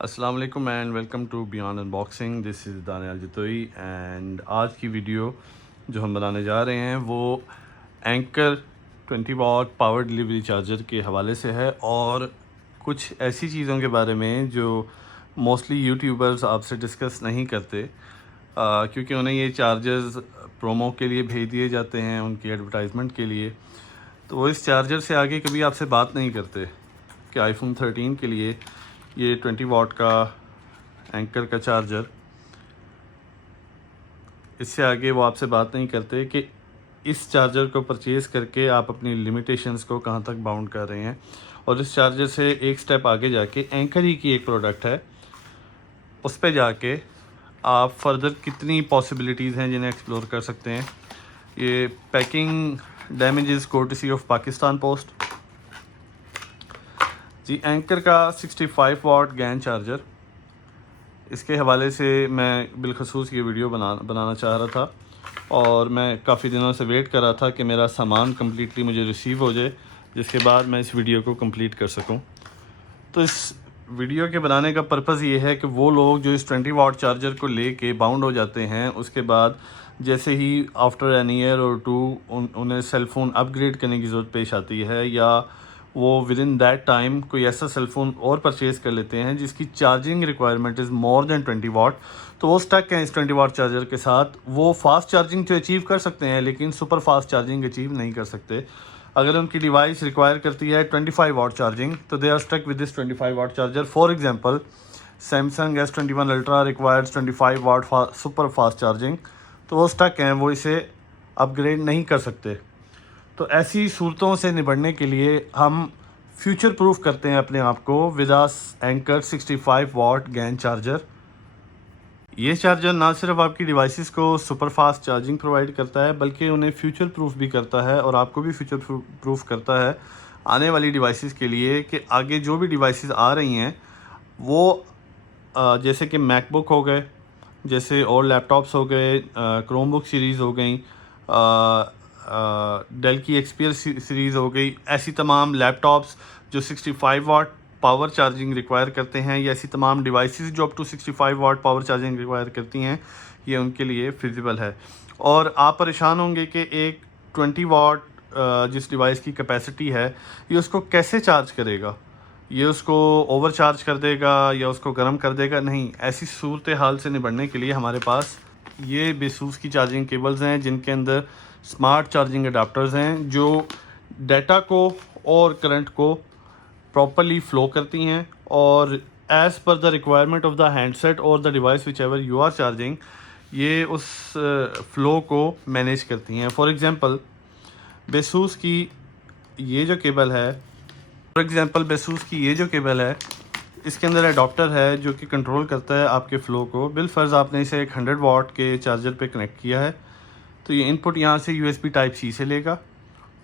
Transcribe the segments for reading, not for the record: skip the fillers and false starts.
अस्सलाम वालेकुम and welcome to beyond unboxing. This is Daniyal Jatoi and आज की वीडियो जो हम बनाने जा रहे हैं वो Anker 20 watt power delivery charger के हवाले से है और कुछ ऐसी चीज़ों के बारे में जो मोस्टली यूट्यूबर्स आपसे डिस्कस नहीं करते क्योंकि उन्हें ये चार्जर्स प्रोमो के लिए भेज दिए जाते हैं, उनकी एडवर्टाइजमेंट के लिए। तो वो इस चार्जर से आगे कभी आपसे बात नहीं करते कि आईफोन 13 के लिए ये 20 वाट का एंकर का चार्जर, इससे आगे वो आपसे बात नहीं करते कि इस चार्जर को परचेज़ करके आप अपनी लिमिटेशंस को कहाँ तक बाउंड कर रहे हैं। और इस चार्जर से एक स्टेप आगे जाके एंकर ही की एक प्रोडक्ट है, उस पे जाके आप फर्दर कितनी पॉसिबिलिटीज़ हैं जिन्हें एक्सप्लोर कर सकते हैं। ये packing damages courtesy of Pakistan post ji. Anker का 65 वाट गैन चार्जर, इसके हवाले से मैं बिलखसूस ये वीडियो बनाना चाह रहा था और मैं काफ़ी दिनों से वेट कर रहा था कि मेरा सामान कम्प्लीटली मुझे रिसीव हो जाए, जिसके बाद मैं इस वीडियो को कंप्लीट कर सकूं। तो इस वीडियो के बनाने का पर्पज़ ये है कि वो लोग जो इस 20 वाट चार्जर को लेके बाउंड हो जाते हैं, उसके बाद जैसे ही आफ्टर एन ईयर और टू उन्हें सेल फ़ोन अपग्रेड करने की ज़रूरत पेश आती है या वो विद इन दैट टाइम कोई ऐसा सेल फ़ोन और परचेज़ कर लेते हैं जिसकी charging requirement is more than 20 वाट, तो वो स्टक हैं इस 20 वाट चार्जर के साथ। वो फास्ट चार्जिंग तो अचीव कर सकते हैं लेकिन सुपर फास्ट चार्जिंग अचीव नहीं कर सकते। अगर उनकी डिवाइस रिक्वायर करती है 25 वाट चार्जिंग, तो they are stuck with this 25 watt charger. For example Samsung S21 ultra requires 25 watt super fast charging, तो वो स्टक हैं, वो इसे अपग्रेड नहीं कर सकते। तो ऐसी सूरतों से निपटने के लिए हम फ्यूचर प्रूफ करते हैं अपने आप को with Anker 65 watt GaN charger. ये चार्जर ना सिर्फ आपकी डिवाइसेस को सुपर फास्ट चार्जिंग प्रोवाइड करता है बल्कि उन्हें फ्यूचर प्रूफ भी करता है और आपको भी फ्यूचर प्रूफ करता है आने वाली डिवाइसेस के लिए कि आगे जो भी डिवाइसेस आ रही हैं वो जैसे कि मैकबुक हो गए, जैसे और लैपटॉप्स हो गए, क्रोमबुक सीरीज़ हो गई, डेल की एक्सपीरियर सीरीज़ हो गई, ऐसी तमाम लैपटॉप्स जो 65 वाट पावर चार्जिंग रिक्वायर करते हैं या ऐसी तमाम डिवाइसेस जो up to 65 watt power charging require करती हैं, ये उनके लिए फिजिबल है। और आप परेशान होंगे कि एक 20 वाट जिस डिवाइस की कैपेसिटी है ये उसको कैसे चार्ज करेगा, ये उसको ओवर चार्ज कर देगा या उसको गर्म कर देगा। नहीं, ऐसी सूरत हाल से निपटने के लिए हमारे पास ये बेसूस की चार्जिंग केबल्स हैं जिनके अंदर स्मार्ट चार्जिंग अडाप्टर्स हैं जो डाटा को और करंट को प्रॉपरली फ़्लो करती हैं और as per the requirement of the handset और the device which ever you are charging, ये उस फ़्लो को मैनेज करती हैं। फॉर एग्ज़ाम्पल बेसूस की ये जो केबल है, इसके अंदर अडॉप्टर है जो कि कंट्रोल करता है आपके फ़्लो को। बिलफ़र्ज़ आपने इसे एक 100 वाट के चार्जर पे कनेक्ट किया है, तो ये इनपुट यहाँ से USB टाइप C से लेगा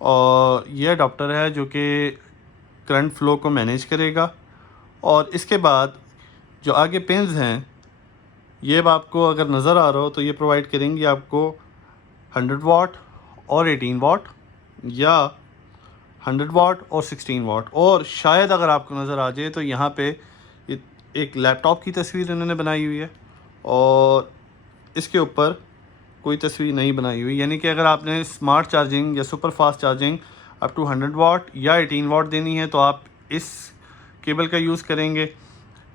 और ये अडॉप्टर है जो कि करंट फ़्लो को मैनेज करेगा। और इसके बाद जो आगे पिन्स हैं ये अब आपको अगर नज़र आ रहा हो तो ये प्रोवाइड करेंगी आपको 100 वाट और 18 वाट या 100 वाट और 16 वाट। और शायद अगर आपको नज़र आ जाए तो यहाँ पे एक लैपटॉप की तस्वीर इन्होंने बनाई हुई है और इसके ऊपर कोई तस्वीर नहीं बनाई हुई, यानी कि अगर आपने स्मार्ट चार्जिंग या super fast charging up to 100 watt या 18 वाट देनी है तो आप इस केबल का यूज़ करेंगे,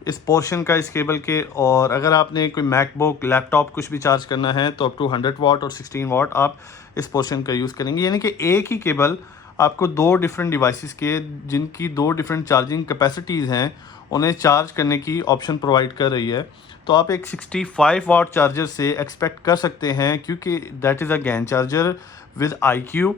इस पोर्शन का, इस केबल के। और अगर आपने कोई मैकबुक लैपटॉप कुछ भी चार्ज करना है तो अप टू 100 वाट और 16 वाट आप इस पोर्शन का यूज़ करेंगे। यानी कि एक ही केबल आपको दो डिफरेंट डिवाइसेस के जिनकी दो डिफरेंट चार्जिंग कैपेसिटीज़ हैं उन्हें चार्ज करने की ऑप्शन प्रोवाइड कर रही है। तो आप एक 65 वाट चार्जर से एक्सपेक्ट कर सकते हैं, क्योंकि that is a GaN charger with IQ,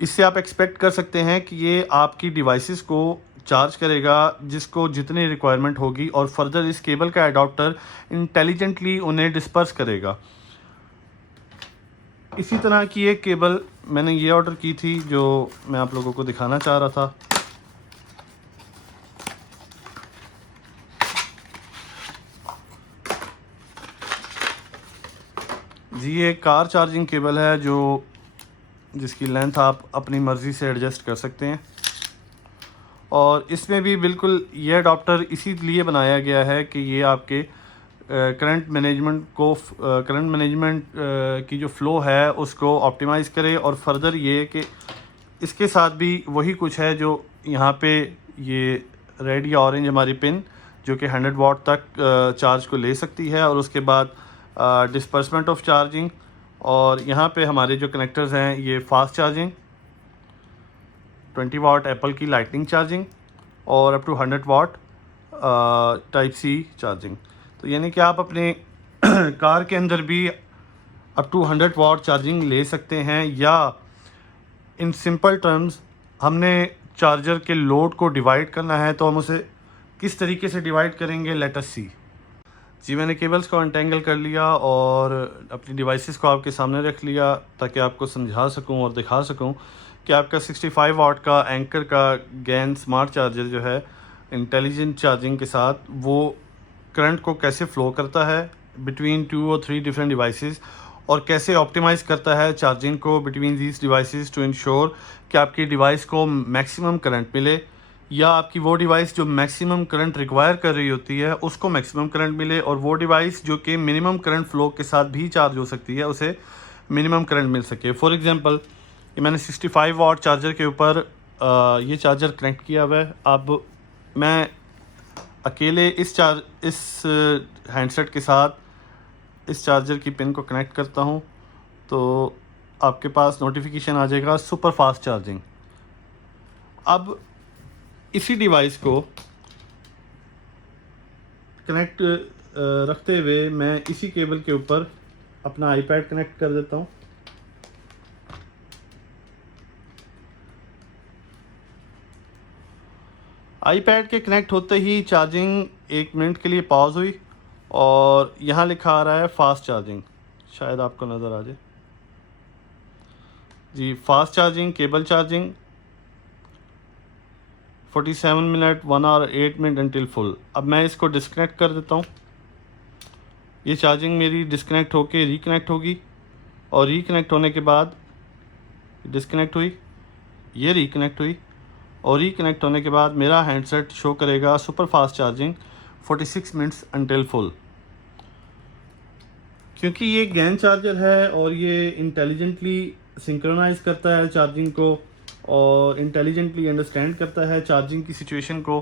इससे आप एक्सपेक्ट कर सकते हैं कि ये आपकी डिवाइसेस को चार्ज करेगा जिसको जितनी रिक्वायरमेंट होगी और फर्दर इस केबल का अडॉप्टर इंटेलिजेंटली उन्हें डिस्पर्स करेगा। इसी तरह की एक केबल मैंने ये ऑर्डर की थी जो मैं आप लोगों को दिखाना चाह रहा था। जी, ये कार चार्जिंग केबल है जिसकी लेंथ आप अपनी मर्ज़ी से एडजस्ट कर सकते हैं और इसमें भी बिल्कुल ये अडाप्टर इसीलिए बनाया गया है कि ये आपके करंट मैनेजमेंट की जो फ़्लो है उसको ऑप्टिमाइज़ करे। और फर्दर ये कि इसके साथ भी वही कुछ है जो यहाँ पे ये रेड या ऑरेंज हमारी पिन जो कि 100 वाट तक चार्ज को ले सकती है। और उसके बाद डिस्पर्समेंट ऑफ चार्जिंग, और यहाँ पे हमारे जो कनेक्टर्स हैं ये फास्ट चार्जिंग, 20 वाट एप्पल की लाइटनिंग चार्जिंग और up to 100 watt type C charging. तो यानी कि आप अपने कार के अंदर भी अप टू 100 वाट चार्जिंग ले सकते हैं। या इन सिंपल टर्म्स हमने चार्जर के लोड को डिवाइड करना है तो हम उसे किस तरीके से डिवाइड करेंगे, लेट अस सी। जी, मैंने केबल्स को अनटेंगल कर लिया और अपनी डिवाइसेस को आपके सामने रख लिया ताकि आपको समझा सकूं और दिखा सकूं कि आपका 65 वाट का एंकर का गैन स्मार्ट चार्जर जो है इंटेलिजेंट चार्जिंग के साथ वो करंट को कैसे फ़्लो करता है बिटवीन 2 और 3 डिफरेंट डिवाइसेस, और कैसे ऑप्टिमाइज़ करता है चार्जिंग को between these devices to ensure कि आपकी डिवाइस को मैक्सिमम करंट मिले, या आपकी वो डिवाइस जो मैक्सिमम करंट रिक्वायर कर रही होती है उसको मैक्सिमम करंट मिले, और वो डिवाइस जो कि मिनिमम करंट फ़्लो के साथ भी चार्ज हो सकती है उसे मिनिमम करंट मिल सके। फॉर एग्ज़ाम्पल, ये मैंने 65 वाट चार्जर के ऊपर ये चार्जर कनेक्ट किया हुआ है। अब मैं अकेले इस हैंडसेट के साथ इस चार्जर की पिन को कनेक्ट करता हूँ तो आपके पास नोटिफिकेशन आ जाएगा सुपर फास्ट चार्जिंग। अब इसी डिवाइस को कनेक्ट रखते हुए मैं इसी केबल के ऊपर अपना आईपैड कनेक्ट कर देता हूँ। आईपैड के कनेक्ट होते ही चार्जिंग 1 मिनट के लिए पॉज हुई और यहाँ लिखा आ रहा है फास्ट चार्जिंग, शायद आपको नज़र आ जाए जी। Fast charging, cable charging 47 minute 1 hour 8 minute until full. अब मैं इसको डिस्कनेक्ट कर देता हूँ। ये चार्जिंग मेरी डिस्कनेक्ट होके रिकनेक्ट होगी और रिकनेक्ट होने के बाद डिस्कनेक्ट हुई, ये रिकनेक्ट हुई और रिकनेक्ट होने के बाद मेरा हैंडसेट शो करेगा super fast charging 46 minutes until full. क्योंकि ये गैन चार्जर है और ये इंटेलिजेंटली सिंक्रोनाइज करता है चार्जिंग को और इंटेलिजेंटली अंडरस्टैंड करता है चार्जिंग की सिचुएशन को,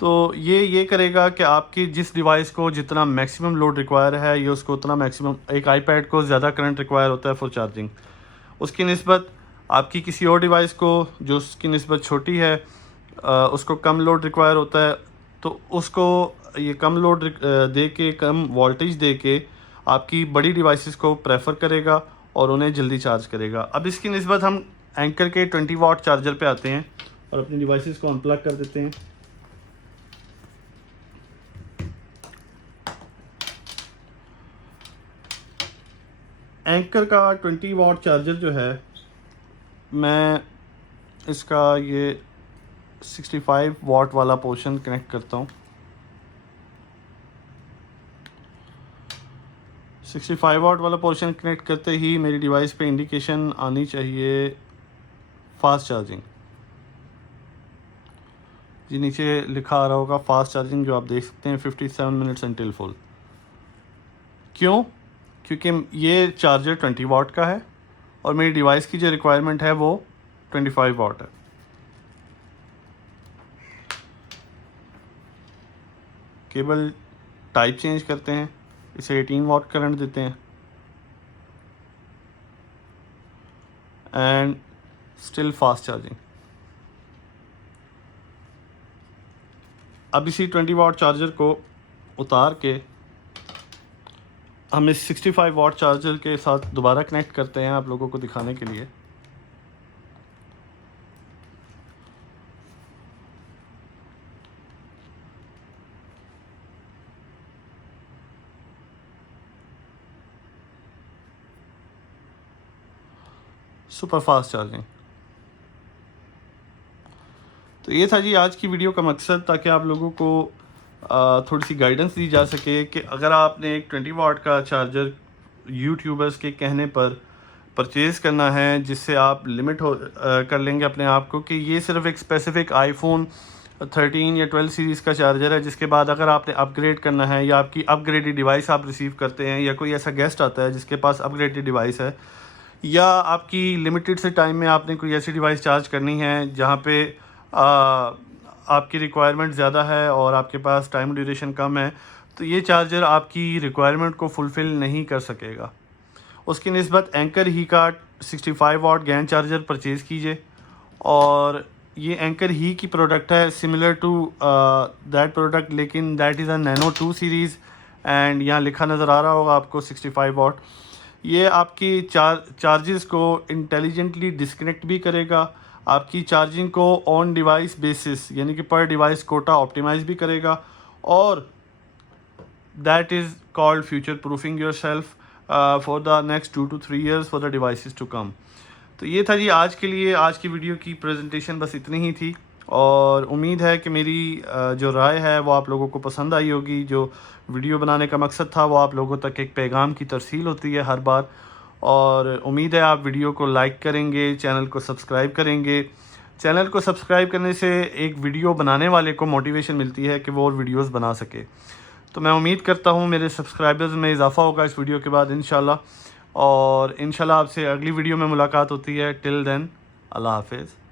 तो ये करेगा कि आपकी जिस डिवाइस को जितना मैक्सिमम लोड रिक्वायर है ये उसको उतना मैक्सिमम, एक आईपैड को ज़्यादा करंट रिक्वायर होता है फॉर चार्जिंग, उसकी निस्बत आपकी किसी और डिवाइस को जो उसकी निस्बत छोटी है उसको कम लोड रिक्वायर होता है, तो उसको ये कम लोड दे के, कम वोल्टेज दे के आपकी बड़ी डिवाइसेस को प्रेफर करेगा और उन्हें जल्दी चार्ज करेगा। अब इसकी निस्बत हम एंकर के 20 वाट चार्जर पे आते हैं और अपनी डिवाइसेस को अनप्लग कर देते हैं। एंकर का 20 वाट चार्जर जो है, मैं इसका ये 65 वाट वाला पोर्शन कनेक्ट करता हूँ। 65 वाट वाला पोर्शन कनेक्ट करते ही मेरी डिवाइस पे इंडिकेशन आनी चाहिए फास्ट चार्जिंग जी। नीचे लिखा आ रहा होगा फास्ट चार्जिंग, जो आप देख सकते हैं 57 मिनट्स अनटिल फुल। क्यों? क्योंकि ये चार्जर 20 वाट का है और मेरी डिवाइस की जो रिक्वायरमेंट है वो 25 वाट है। केबल टाइप चेंज करते हैं, इसे 18 वाट करंट देते हैं एंड स्टिल फास्ट चार्जिंग। अब इसी 20 वाट चार्जर को उतार के हम इस 65 वाट चार्जर के साथ दोबारा कनेक्ट करते हैं आप लोगों को दिखाने के लिए। Super fast charging. तो ये था जी आज की वीडियो का मकसद, ताकि आप लोगों को थोड़ी सी गाइडेंस दी जा सके कि अगर आपने एक 20 वाट का चार्जर यूट्यूबर्स के कहने पर परचेज़ करना है जिससे आप लिमिट कर लेंगे अपने आप को कि ये सिर्फ एक स्पेसिफ़िक आईफोन 13 या 12 सीरीज़ का चार्जर है, जिसके बाद अगर आपने अपग्रेड करना है या आपकी अपग्रेडेड डिवाइस आप रिसीव करते हैं या कोई ऐसा गेस्ट आता है जिसके पास अपग्रेडेड डिवाइस है, या आपकी लिमिटेड से टाइम में आपने कोई ऐसी डिवाइस चार्ज करनी है जहाँ पे आपकी रिक्वायरमेंट ज़्यादा है और आपके पास टाइम ड्यूरेशन कम है, तो ये चार्जर आपकी रिक्वायरमेंट को फुलफ़िल नहीं कर सकेगा। उसकी निस्बत एंकर ही का 65 वाट गैन चार्जर परचेज़ कीजिए। और ये एंकर ही की प्रोडक्ट है, सिमिलर टू दैट प्रोडक्ट, लेकिन that is a nano 2 series and यहाँ लिखा नज़र आ रहा होगा आपको 65 वाट। ये आपकी चार्जेस को इंटेलिजेंटली डिस्कनेक्ट भी करेगा, आपकी चार्जिंग को ऑन डिवाइस बेसिस यानी कि पर डिवाइस कोटा ऑप्टिमाइज़ भी करेगा, और that is called future proofing yourself for the next 2 to 3 years for the devices to come। तो ये था जी आज के लिए, आज की वीडियो की प्रेजेंटेशन बस इतनी ही थी, और उम्मीद है कि मेरी जो राय है वो आप लोगों को पसंद आई होगी। जो वीडियो बनाने का मकसद था वो आप लोगों तक एक पैगाम की तरसील होती है हर बार, और उम्मीद है आप वीडियो को लाइक करेंगे, चैनल को सब्सक्राइब करेंगे। चैनल को सब्सक्राइब करने से एक वीडियो बनाने वाले को मोटिवेशन मिलती है कि वो और वीडियोज़ बना सके। तो मैं उम्मीद करता हूँ मेरे सब्सक्राइबर्स में इजाफ़ा होगा इस वीडियो के बाद इंशाल्लाह, और इंशाल्लाह आपसे अगली वीडियो में मुलाकात होती है। टिल देन, अल्लाह हाफिज़।